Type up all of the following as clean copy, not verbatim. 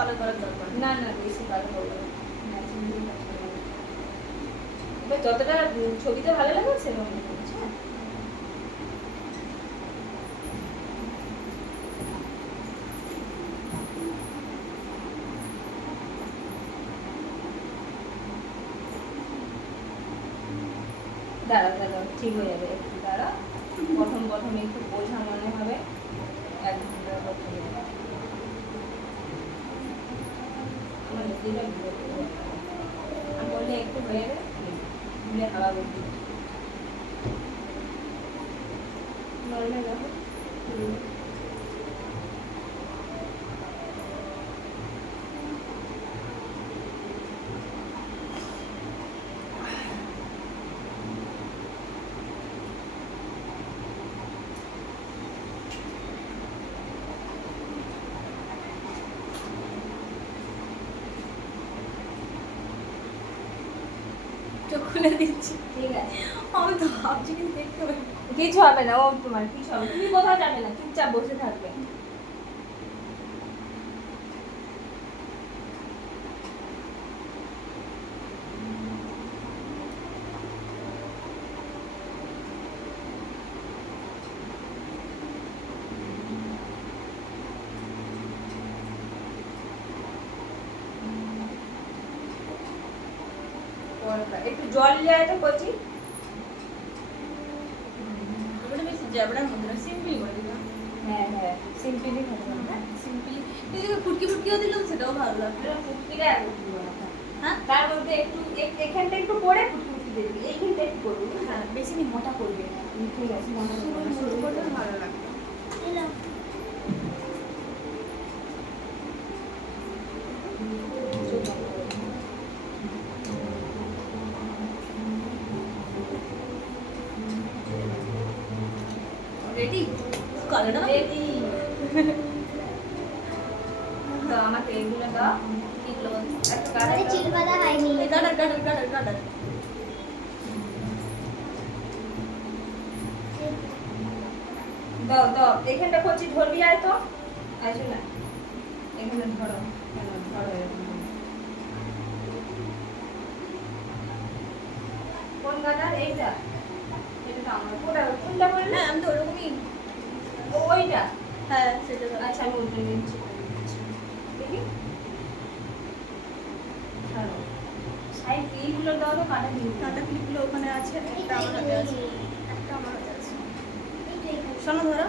কালো করার দরকার না না বেশি কালো করবো না। এবার যতটা ছবিতে ভালো লাগে সেরকম করছি। হ্যাঁ দাঁড়া দাঁড়া ঠিক হয়ে যাবে একটু দাঁড়া। প্রথম প্রথম একটু বোঝা মনে হবে, এক ঘন্টার পর ঠিক হয়ে যাবে। আমার দিলে আমি বললে একটু হয়ে যাবে, দিলে হাওয়া বেশি নর্মাল দেখো। চোখ খুলে দিচ্ছি। ঠিক আছে আমি তো ভাবছি কিন্তু দেখতে হবে। কিছু হবে না, ও তোমার কিছু হবে না। তুমি কোথাও যাবে না, চুপচাপ বসে থাকবে। একটু জল যায় তো কচি। ওটা বেশি জ্যাবড়ার মধ্যে না, সিম্পলি করে দিলাম। হ্যাঁ হ্যাঁ সিম্পলি হবে না। সিম্পলি এদিকে ফুটকি ফুটকিও দিলাম, সেটাও ভালো লাগলো। ফুটকিটা আর একটু দিও না। হ্যাঁ তার মধ্যে একটু এখানটা একটু পরে ফুটকি দিয়ে দিবি, এইখানটা একটু করবি। হ্যাঁ বেশি নি মোটা করবে না। ঠিক আছে মনে শুরু করলে ভালো লাগবে। রেডি কালারটা রেডি। তো আমাকে এগুলো দাও, এগুলো বলতে একটু গাঢ় চিল বাদা হয়নি। গাডার গাডার গাডার গাডার দাও দাও। এখানটা কচি ধরবি, আয় তো আসো না, এখানে ধরো। কেন ধরো এরকম। কোন গাডার? এইটা? এটা তো আমার কোনটা, কোনটা বললে? হ্যাঁ আমি তো ওরকমই। ওইটা? হ্যাঁ সেটা আচ্ছা আমি উল্টে নিচ্ছি। দেখি ছাড়ো। সাইড এইগুলো দাও তো, কাটা দিয়ে দাও। কাটা ক্লিপগুলো ওখানে আছে, একটা আমার হাতে আছে, একটা আমার হাতে আছে। শোনো ধরো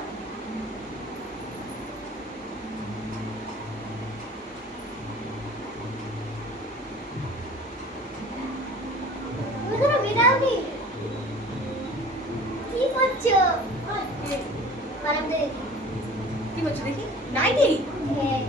কি করছো? কি করছো দেখি। নাইটি হ্যাঁ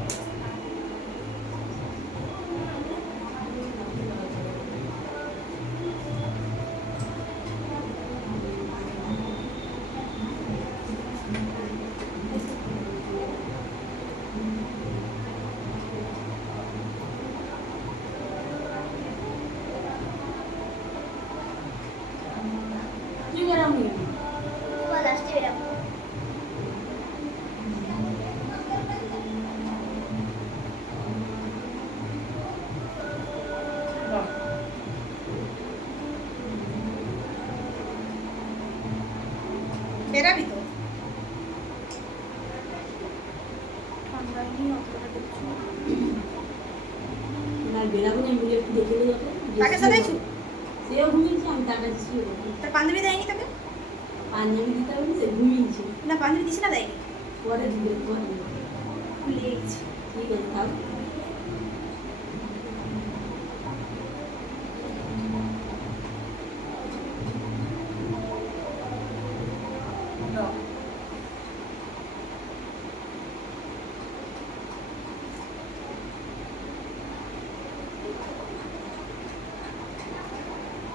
তুই বেরাম নিয়ে লাস্টে বেরাবো। দাও। বেরাবি তো ঠান্ডা নিয়ে অতটা দেখছো না বেরাবো না, আমি একটু দেখে নিই ওকে। তাকে সাজাইছো? সেও ঘুমিয়েছে, আমি তার কাছে ছিল। তার পাঞ্জাবি দেয়নি তোকে? পাঞ্জাবি দিতে হবে, সে ঘুমিয়েছে। না পাঞ্জাবি দিছে না দেয়নি? পরে দিবে, পরে দিবে। ভুলে গেছি। ঠিক আছে থাক। দাও।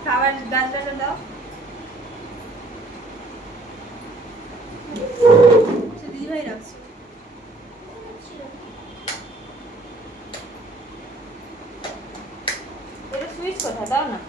খাবার গাছটা দাও। সে দিদিভাই রাখছে। এটা সুইচ কোথায়? দাও না।